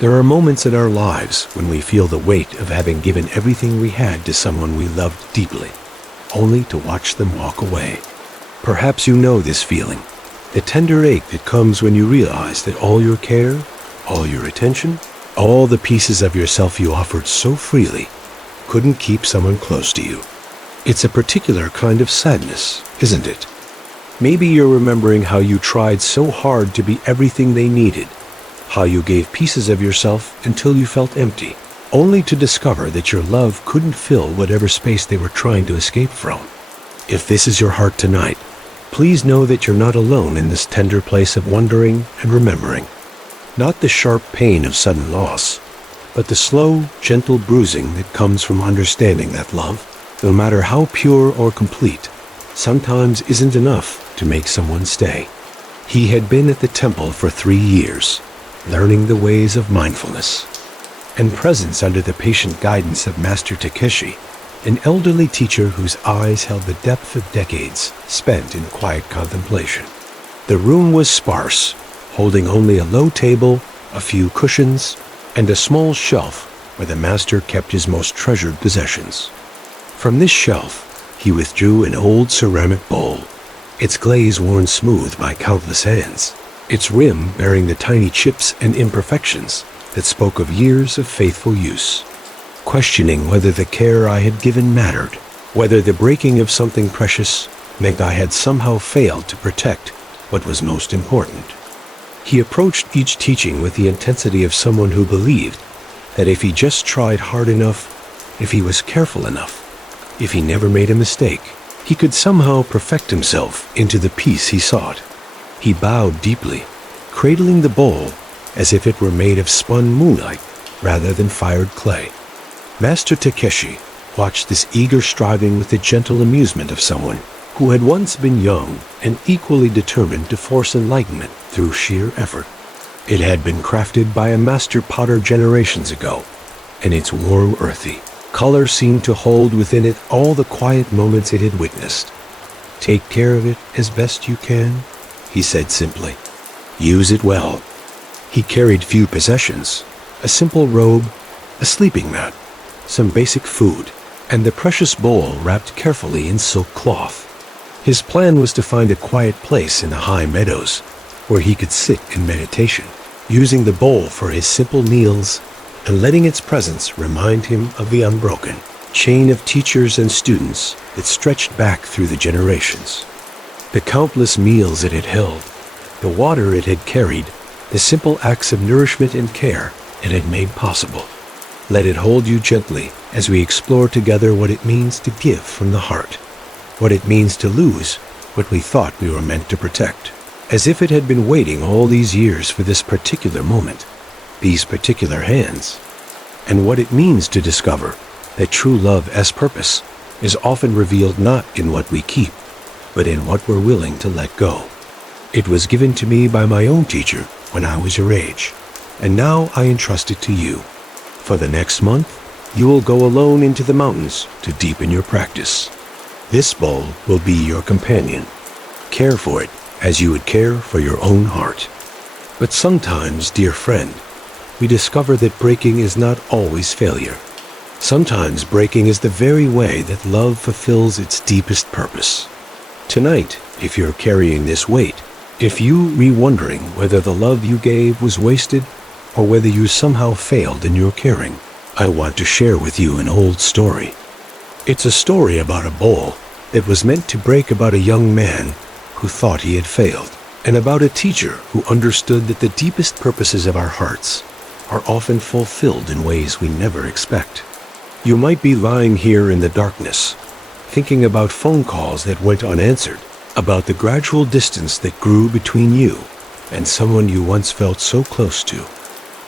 There are moments in our lives when we feel the weight of having given everything we had to someone we loved deeply, only to watch them walk away. Perhaps you know this feeling, the tender ache that comes when you realize that all your care, all your attention, all the pieces of yourself you offered so freely couldn't keep someone close to you. It's a particular kind of sadness, isn't it? Maybe you're remembering how you tried so hard to be everything they needed, how you gave pieces of yourself until you felt empty, only to discover that your love couldn't fill whatever space they were trying to escape from. If this is your heart tonight, please know that you're not alone in this tender place of wondering and remembering. Not the sharp pain of sudden loss, but the slow, gentle bruising that comes from understanding that love, no matter how pure or complete, sometimes isn't enough to make someone stay. He had been at the temple for 3 years, learning the ways of mindfulness and presence under the patient guidance of Master Takeshi, an elderly teacher whose eyes held the depth of decades spent in quiet contemplation. The room was sparse, holding only a low table, a few cushions, and a small shelf where the master kept his most treasured possessions. From this shelf, he withdrew an old ceramic bowl, its glaze worn smooth by countless hands, its rim bearing the tiny chips and imperfections that spoke of years of faithful use. Questioning whether the care I had given mattered, whether the breaking of something precious meant I had somehow failed to protect what was most important. He approached each teaching with the intensity of someone who believed that if he just tried hard enough, if he was careful enough, if he never made a mistake, he could somehow perfect himself into the peace he sought. He bowed deeply, cradling the bowl as if it were made of spun moonlight rather than fired clay. Master Takeshi watched this eager striving with the gentle amusement of someone who had once been young and equally determined to force enlightenment through sheer effort. It had been crafted by a master potter generations ago, and its warm, earthy color seemed to hold within it all the quiet moments it had witnessed. "Take care of it as best you can," he said simply. "Use it well." He carried few possessions, a simple robe, a sleeping mat, some basic food, and the precious bowl wrapped carefully in silk cloth. His plan was to find a quiet place in the high meadows where he could sit in meditation, using the bowl for his simple meals and letting its presence remind him of the unbroken chain of teachers and students that stretched back through the generations. The countless meals it had held, the water it had carried, the simple acts of nourishment and care it had made possible. Let it hold you gently as we explore together what it means to give from the heart, what it means to lose what we thought we were meant to protect, as if it had been waiting all these years for this particular moment, these particular hands, and what it means to discover that true love as purpose is often revealed not in what we keep, but in what we're willing to let go. It was given to me by my own teacher when I was your age, and now I entrust it to you. For the next month, you will go alone into the mountains to deepen your practice. This bowl will be your companion. Care for it as you would care for your own heart. But sometimes, dear friend, we discover that breaking is not always failure. Sometimes breaking is the very way that love fulfills its deepest purpose. Tonight, if you're carrying this weight, if you re-wondering whether the love you gave was wasted or whether you somehow failed in your caring, I want to share with you an old story. It's a story about a bowl that was meant to break about a young man who thought he had failed, and about a teacher who understood that the deepest purposes of our hearts are often fulfilled in ways we never expect. You might be lying here in the darkness, thinking about phone calls that went unanswered, about the gradual distance that grew between you and someone you once felt so close to.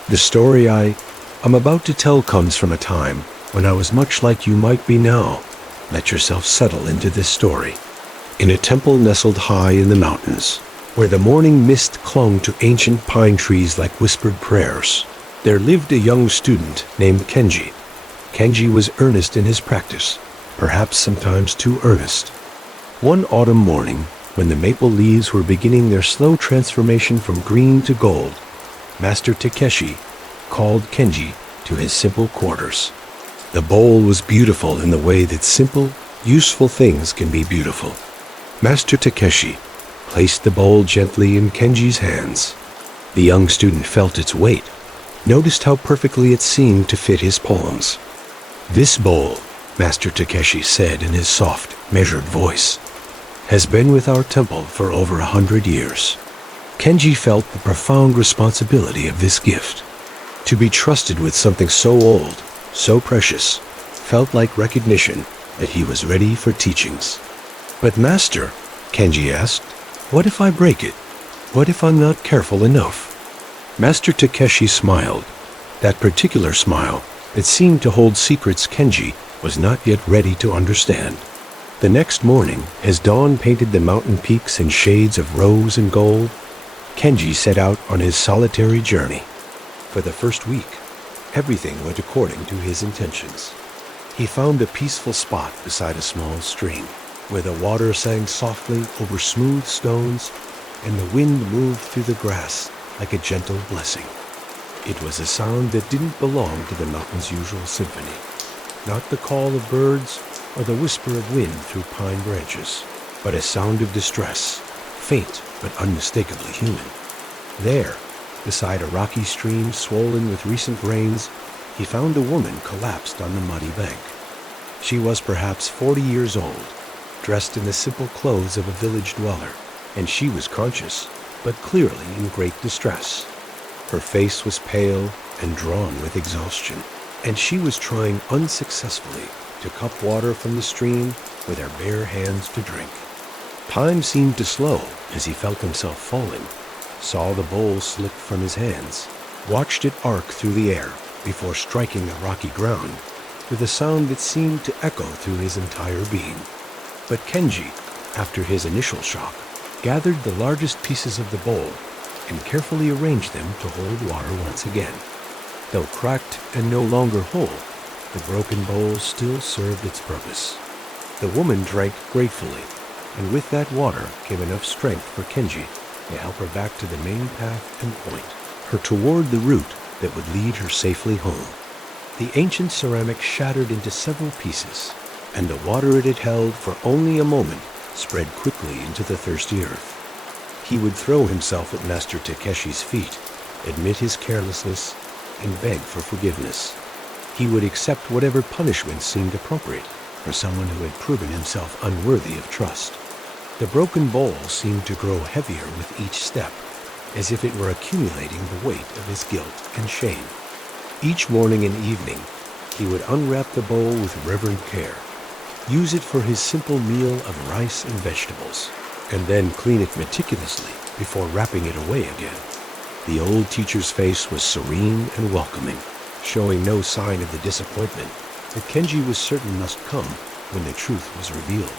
The story I'm about to tell comes from a time when I was much like you might be now. Let yourself settle into this story. In a temple nestled high in the mountains, where the morning mist clung to ancient pine trees like whispered prayers, there lived a young student named Kenji. Kenji was earnest in his practice, perhaps sometimes too earnest. One autumn morning, when the maple leaves were beginning their slow transformation from green to gold, Master Takeshi called Kenji to his simple quarters. The bowl was beautiful in the way that simple, useful things can be beautiful. Master Takeshi placed the bowl gently in Kenji's hands. The young student felt its weight, noticed how perfectly it seemed to fit his palms. "This bowl," Master Takeshi said in his soft, measured voice, "has been with our temple for over 100 years. Kenji felt the profound responsibility of this gift. To be trusted with something so old, so precious, felt like recognition that he was ready for teachings. "But Master," Kenji asked, "what if I break it? What if I'm not careful enough?" Master Takeshi smiled. That particular smile that seemed to hold secrets Kenji was not yet ready to understand. The next morning, as dawn painted the mountain peaks in shades of rose and gold, Kenji set out on his solitary journey. For the first week, everything went according to his intentions. He found a peaceful spot beside a small stream, where the water sang softly over smooth stones and the wind moved through the grass like a gentle blessing. It was a sound that didn't belong to the mountain's usual symphony, not the call of birds or the whisper of wind through pine branches, but a sound of distress, faint but unmistakably human. There, beside a rocky stream swollen with recent rains, he found a woman collapsed on the muddy bank. She was perhaps 40 years old, dressed in the simple clothes of a village dweller, and she was conscious, but clearly in great distress. Her face was pale and drawn with exhaustion, and she was trying unsuccessfully to cup water from the stream with her bare hands to drink. Time seemed to slow as he felt himself falling, saw the bowl slip from his hands, watched it arc through the air before striking the rocky ground with a sound that seemed to echo through his entire being. But Kenji, after his initial shock, gathered the largest pieces of the bowl and carefully arranged them to hold water once again. Though cracked and no longer whole, the broken bowl still served its purpose. The woman drank gratefully, and with that water came enough strength for Kenji to help her back to the main path and point her toward the route that would lead her safely home. The ancient ceramic shattered into several pieces, and the water it had held for only a moment spread quickly into the thirsty earth. He would throw himself at Master Takeshi's feet, admit his carelessness, and beg for forgiveness. He would accept whatever punishment seemed appropriate for someone who had proven himself unworthy of trust. The broken bowl seemed to grow heavier with each step, as if it were accumulating the weight of his guilt and shame. Each morning and evening, he would unwrap the bowl with reverent care, use it for his simple meal of rice and vegetables, and then clean it meticulously before wrapping it away again. The old teacher's face was serene and welcoming, showing no sign of the disappointment that Kenji was certain must come when the truth was revealed.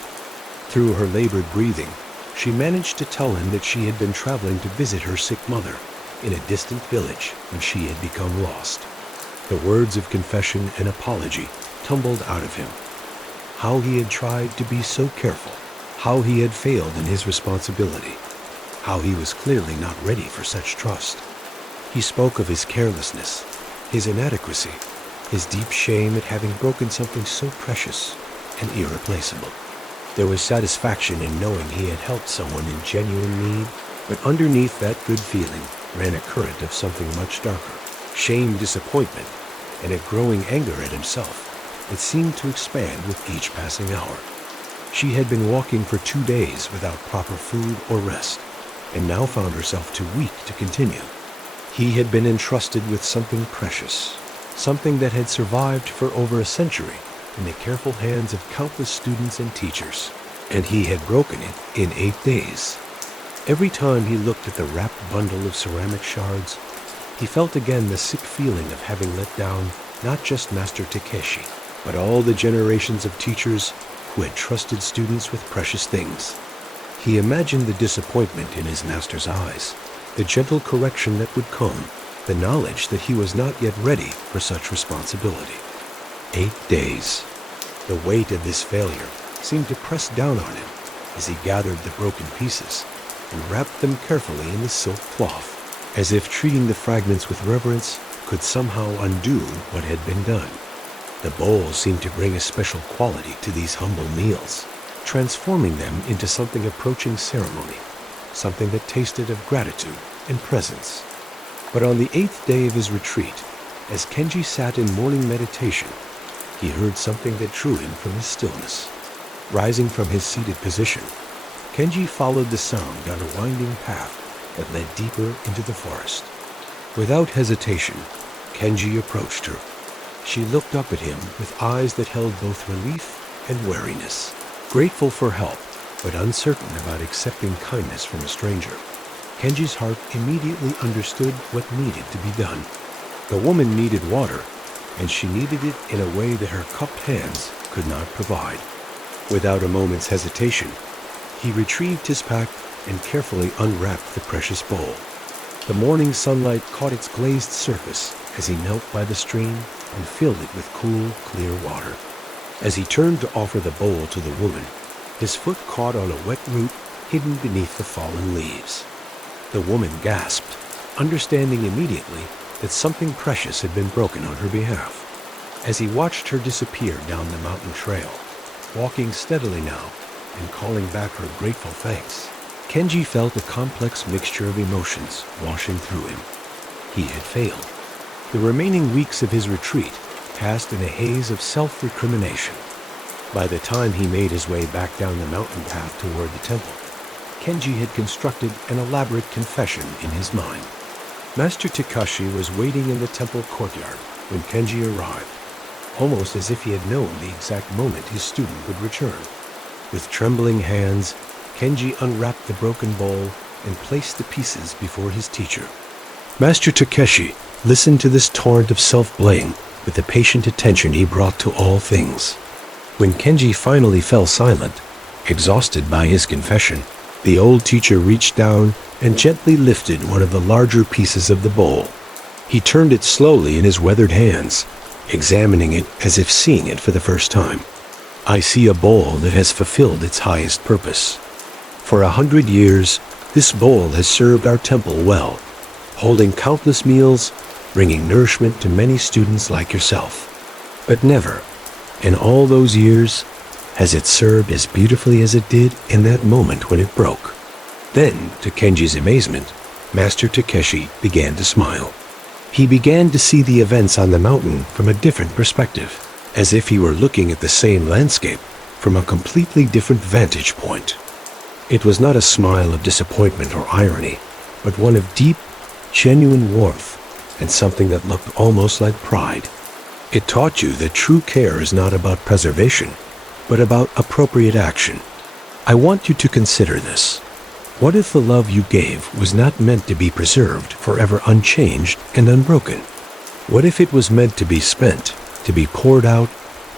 Through her labored breathing, she managed to tell him that she had been traveling to visit her sick mother in a distant village when she had become lost. The words of confession and apology tumbled out of him. How he had tried to be so careful, how he had failed in his responsibility, how he was clearly not ready for such trust. He spoke of his carelessness, his inadequacy, his deep shame at having broken something so precious and irreplaceable. There was satisfaction in knowing he had helped someone in genuine need, but underneath that good feeling ran a current of something much darker, shame, disappointment, and a growing anger at himself that seemed to expand with each passing hour. She had been walking for 2 days without proper food or rest, and now found herself too weak to continue. He had been entrusted with something precious, something that had survived for over a century in the careful hands of countless students and teachers, and he had broken it in 8 days. Every time he looked at the wrapped bundle of ceramic shards, he felt again the sick feeling of having let down not just Master Takeshi, but all the generations of teachers who had trusted students with precious things. He imagined the disappointment in his master's eyes, the gentle correction that would come, the knowledge that he was not yet ready for such responsibility. 8 days. The weight of this failure seemed to press down on him as he gathered the broken pieces and wrapped them carefully in the silk cloth, as if treating the fragments with reverence could could somehow undo what had been done. The bowl seemed to bring a special quality to these humble meals, transforming them into something approaching ceremony, something that tasted of gratitude and presence. But on the 8th day of his retreat, as Kenji sat in morning meditation, he heard something that drew him from his stillness. Rising from his seated position, Kenji followed the sound down a winding path that led deeper into the forest. Without hesitation, Kenji approached her. She looked up at him with eyes that held both relief and wariness, grateful for help, but uncertain about accepting kindness from a stranger. Kenji's heart immediately understood what needed to be done. The woman needed water, and she needed it in a way that her cupped hands could not provide. Without a moment's hesitation, he retrieved his pack and carefully unwrapped the precious bowl. The morning sunlight caught its glazed surface as he knelt by the stream and filled it with cool, clear water. As he turned to offer the bowl to the woman, his foot caught on a wet root hidden beneath the fallen leaves. The woman gasped, understanding immediately that something precious had been broken on her behalf. As he watched her disappear down the mountain trail, walking steadily now and calling back her grateful thanks, Kenji felt a complex mixture of emotions washing through him. He had failed. The remaining weeks of his retreat passed in a haze of self-recrimination. By the time he made his way back down the mountain path toward the temple, Kenji had constructed an elaborate confession in his mind. Master Takashi was waiting in the temple courtyard when Kenji arrived, almost as if he had known the exact moment his student would return. With trembling hands, Kenji unwrapped the broken bowl and placed the pieces before his teacher. Master Takeshi listened to this torrent of self-blame with the patient attention he brought to all things. When Kenji finally fell silent, exhausted by his confession, the old teacher reached down and gently lifted one of the larger pieces of the bowl. He turned it slowly in his weathered hands, examining it as if seeing it for the first time. "I see a bowl that has fulfilled its highest purpose. For 100 years, this bowl has served our temple well, holding countless meals, bringing nourishment to many students like yourself. But never, in all those years, has it served as beautifully as it did in that moment when it broke." Then, to Kenji's amazement, Master Takeshi began to smile. He began to see the events on the mountain from a different perspective, as if he were looking at the same landscape from a completely different vantage point. It was not a smile of disappointment or irony, but one of deep, genuine warmth and something that looked almost like pride. It taught you that true care is not about preservation, but about appropriate action. I want you to consider this. What if the love you gave was not meant to be preserved forever unchanged and unbroken? What if it was meant to be spent, to be poured out,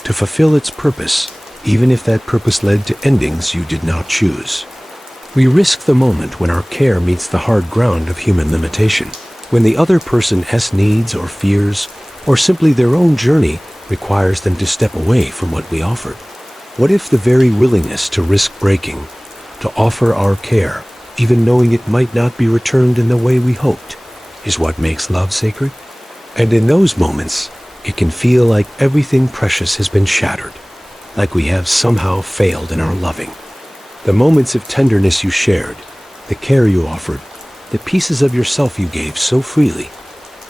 to fulfill its purpose, even if that purpose led to endings you did not choose? We risk the moment when our care meets the hard ground of human limitation, when the other person has needs or fears, or simply their own journey requires them to step away from what we offered. What if the very willingness to risk breaking, to offer our care, even knowing it might not be returned in the way we hoped, is what makes love sacred? And in those moments, it can feel like everything precious has been shattered, like we have somehow failed in our loving. The moments of tenderness you shared, the care you offered, the pieces of yourself you gave so freely,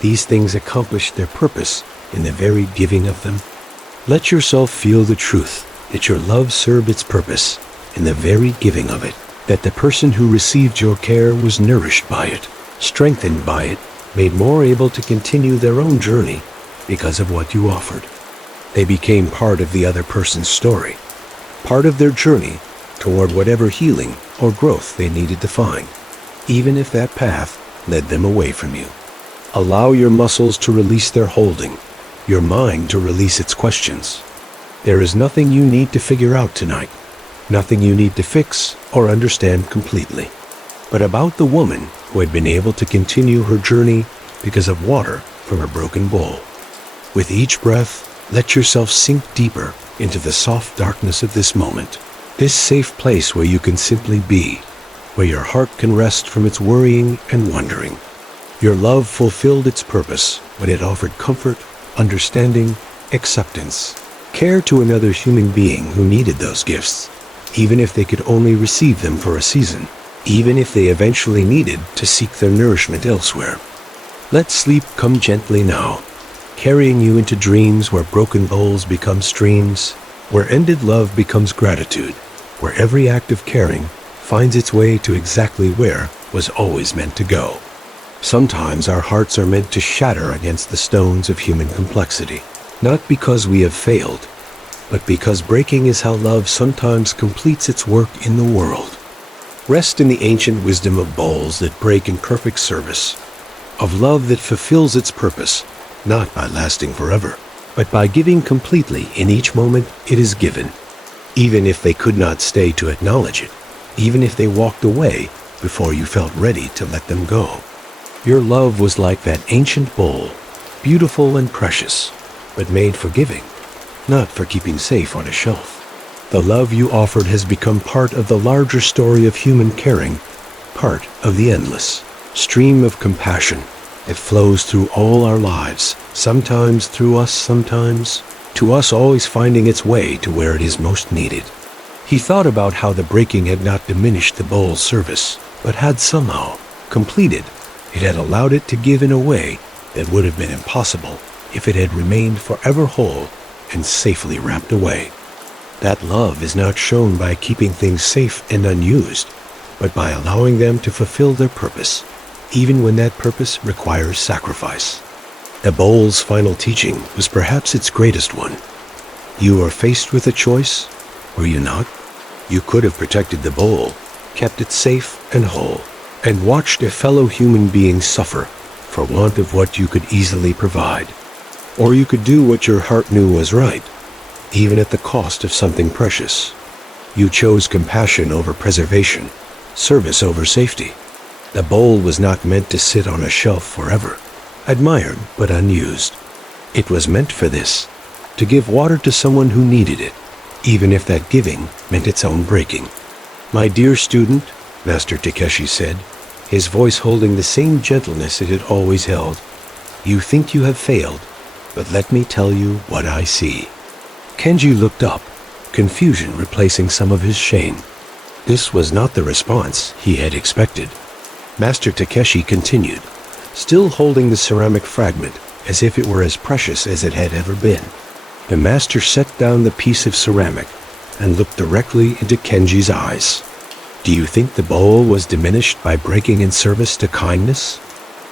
these things accomplished their purpose in the very giving of them. Let yourself feel the truth that your love served its purpose in the very giving of it, that the person who received your care was nourished by it, strengthened by it, made more able to continue their own journey because of what you offered. They became part of the other person's story, part of their journey toward whatever healing or growth they needed to find, even if that path led them away from you. Allow your muscles to release their holding, your mind to release its questions. There is nothing you need to figure out tonight, nothing you need to fix or understand completely, but about the woman who had been able to continue her journey because of water from a broken bowl. With each breath, let yourself sink deeper into the soft darkness of this moment, this safe place where you can simply be, where your heart can rest from its worrying and wondering. Your love fulfilled its purpose when it offered comfort, understanding, acceptance, care to another human being who needed those gifts, even if they could only receive them for a season, even if they eventually needed to seek their nourishment elsewhere. Let sleep come gently now, carrying you into dreams where broken bowls become streams, where ended love becomes gratitude, where every act of caring finds its way to exactly where was always meant to go. Sometimes our hearts are meant to shatter against the stones of human complexity, not because we have failed, but because breaking is how love sometimes completes its work in the world. Rest in the ancient wisdom of bowls that break in perfect service, of love that fulfills its purpose, not by lasting forever, but by giving completely in each moment it is given, even if they could not stay to acknowledge it, even if they walked away before you felt ready to let them go. Your love was like that ancient bowl, beautiful and precious, but made for giving, not for keeping safe on a shelf. The love you offered has become part of the larger story of human caring, part of the endless stream of compassion that flows through all our lives, sometimes through us, sometimes to us, always finding its way to where it is most needed. He thought about how the breaking had not diminished the bowl's service, but had somehow completed. It had allowed it to give in a way that would have been impossible if it had remained forever whole and safely wrapped away. That love is not shown by keeping things safe and unused, but by allowing them to fulfill their purpose, even when that purpose requires sacrifice. The bowl's final teaching was perhaps its greatest one. You are faced with a choice, were you not? You could have protected the bowl, kept it safe and whole, and watched a fellow human being suffer for want of what you could easily provide. Or you could do what your heart knew was right, even at the cost of something precious. You chose compassion over preservation, service over safety. The bowl was not meant to sit on a shelf forever, admired but unused. It was meant for this, to give water to someone who needed it, even if that giving meant its own breaking. My dear student, Master Takeshi said, his voice holding the same gentleness it had always held, you think you have failed, but let me tell you what I see. Kenji looked up, confusion replacing some of his shame. This was not the response he had expected. Master Takeshi continued, still holding the ceramic fragment as if it were as precious as it had ever been. The master set down the piece of ceramic and looked directly into Kenji's eyes. Do you think the bowl was diminished by breaking in service to kindness?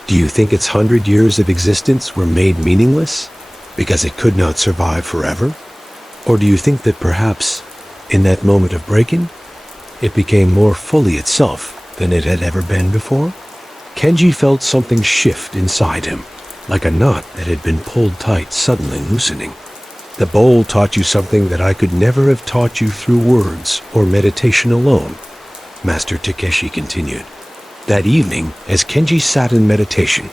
Do you think its 100 years of existence were made meaningless because it could not survive forever? Or do you think that perhaps, in that moment of breaking, it became more fully itself than it had ever been before? Kenji felt something shift inside him, like a knot that had been pulled tight suddenly loosening. The bowl taught you something that I could never have taught you through words or meditation alone, Master Takeshi continued. That evening, as Kenji sat in meditation,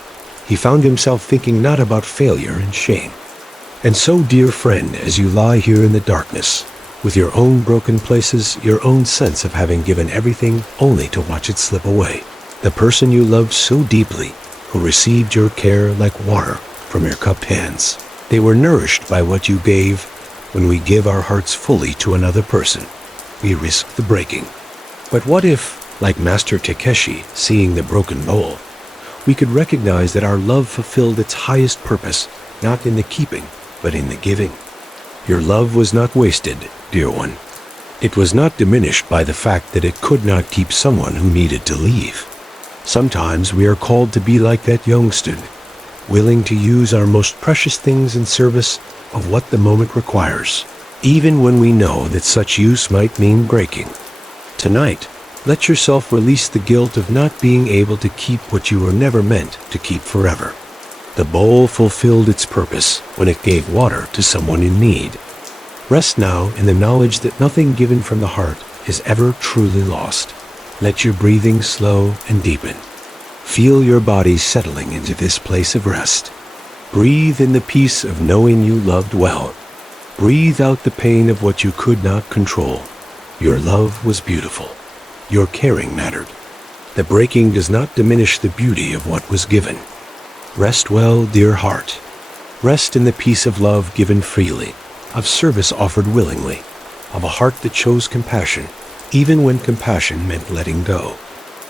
he found himself thinking not about failure and shame. And so, dear friend, as you lie here in the darkness, with your own broken places, your own sense of having given everything only to watch it slip away, the person you loved so deeply, who received your care like water from your cupped hands, they were nourished by what you gave. When we give our hearts fully to another person, we risk the breaking. But what if, like Master Takeshi seeing the broken bowl, we could recognize that our love fulfilled its highest purpose, not in the keeping, but in the giving? Your love was not wasted, dear one. It was not diminished by the fact that it could not keep someone who needed to leave. Sometimes we are called to be like that young student, willing to use our most precious things in service of what the moment requires, even when we know that such use might mean breaking. Tonight, let yourself release the guilt of not being able to keep what you were never meant to keep forever. The bowl fulfilled its purpose when it gave water to someone in need. Rest now in the knowledge that nothing given from the heart is ever truly lost. Let your breathing slow and deepen. Feel your body settling into this place of rest. Breathe in the peace of knowing you loved well. Breathe out the pain of what you could not control. Your love was beautiful. Your caring mattered. The breaking does not diminish the beauty of what was given. Rest well, dear heart. Rest in the peace of love given freely, of service offered willingly, of a heart that chose compassion, even when compassion meant letting go.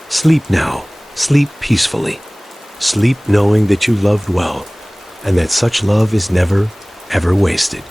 Sleep now, sleep peacefully. Sleep knowing that you loved well, and that such love is never, ever wasted.